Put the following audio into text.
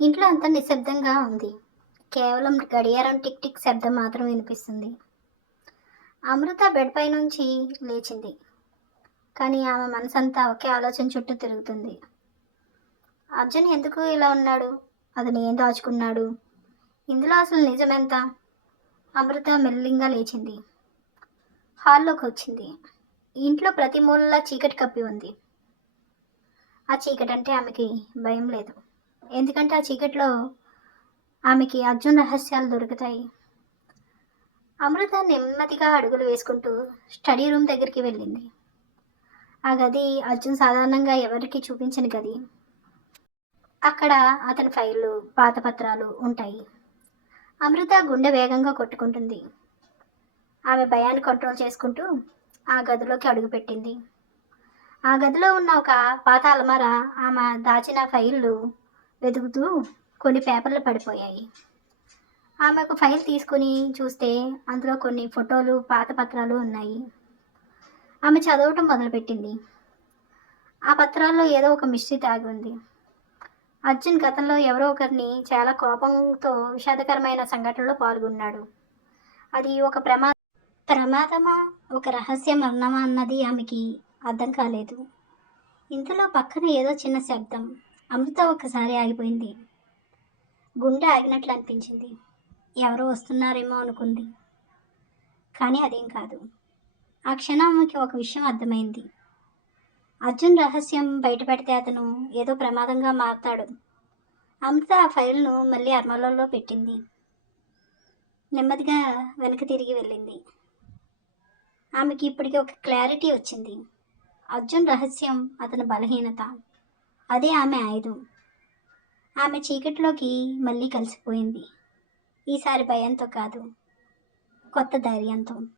ఇంట్లో అంతా నిశ్శబ్దంగా ఉంది. కేవలం గడియారం టిక్ టిక్ శబ్దం మాత్రం వినిపిస్తుంది. అమృత బెడ్ పై నుంచి లేచింది. కానీ ఆమె మనసంతా ఒకే ఆలోచన చుట్టూ తిరుగుతుంది. అర్జున్ ఎందుకు ఇలా ఉన్నాడు? అతను ఏం దాచుకున్నాడు? ఇందులో అసలు నిజమెంత? అమృత మెల్లింగా లేచింది. హాల్లోకి వచ్చింది. ఇంట్లో ప్రతి మూలలా చీకటి కప్పి ఉంది. ఆ చీకటి అంటే ఆమెకి భయం లేదు. ఎందుకంటే ఆ చీకట్లో ఆమెకి అర్జున్ రహస్యాలు దొరుకుతాయి. అమృత నెమ్మదిగా అడుగులు వేసుకుంటూ స్టడీ రూమ్ దగ్గరికి వెళ్ళింది. ఆ గది అర్జున్ సాధారణంగా ఎవరికి చూపించని గది. అక్కడ అతని ఫైళ్ళు, పాత పత్రాలు ఉంటాయి. అమృత గుండె వేగంగా కొట్టుకుంటుంది. ఆమె భయాన్ని కంట్రోల్ చేసుకుంటూ ఆ గదిలోకి అడుగుపెట్టింది. ఆ గదిలో ఉన్న ఒక పాత అలమార ఆమె దాచిన ఫైళ్ళు వెతుకుతూ కొన్ని పేపర్లు పడిపోయాయి. ఆమె ఒక ఫైల్ తీసుకుని చూస్తే అందులో కొన్ని ఫోటోలు, పాత పత్రాలు ఉన్నాయి. ఆమె చదవటం మొదలుపెట్టింది. ఆ పత్రాల్లో ఏదో ఒక మిస్టరీ దాగి ఉంది. అర్జున్ గతంలో ఎవరో ఒకరిని చాలా కోపంతో విషాదకరమైన సంఘటనలో పాల్గొన్నాడు. అది ఒక ప్రమాదమా, ఒక రహస్య మరణమా అన్నది ఆమెకి అర్థం కాలేదు. ఇంతలో పక్కన ఏదో చిన్న శబ్దం. అమృత ఒక్కసారి ఆగిపోయింది. గుండె ఆగినట్లు అనిపించింది. ఎవరో వస్తున్నారేమో అనుకుంది. కానీ అదేం కాదు. ఆ క్షణం ఆమెకి ఒక విషయం అర్థమైంది. అర్జున్ రహస్యం బయటపెడితే అతను ఏదో ప్రమాదంగా మారతాడు. అమృత ఆ ఫైల్ను మళ్ళీ అర్మలలో పెట్టింది. నెమ్మదిగా వెనక్కి తిరిగి వెళ్ళింది. ఆమెకి ఇప్పటికీ ఒక క్లారిటీ వచ్చింది. అర్జున్ రహస్యం అతని బలహీనత. అదే ఆమె ఆయుధం. ఆమె చీకటిలోకి మళ్ళీ కలిసిపోయింది. ఈసారి భయంతో కాదు, కొత్త ధైర్యంతో.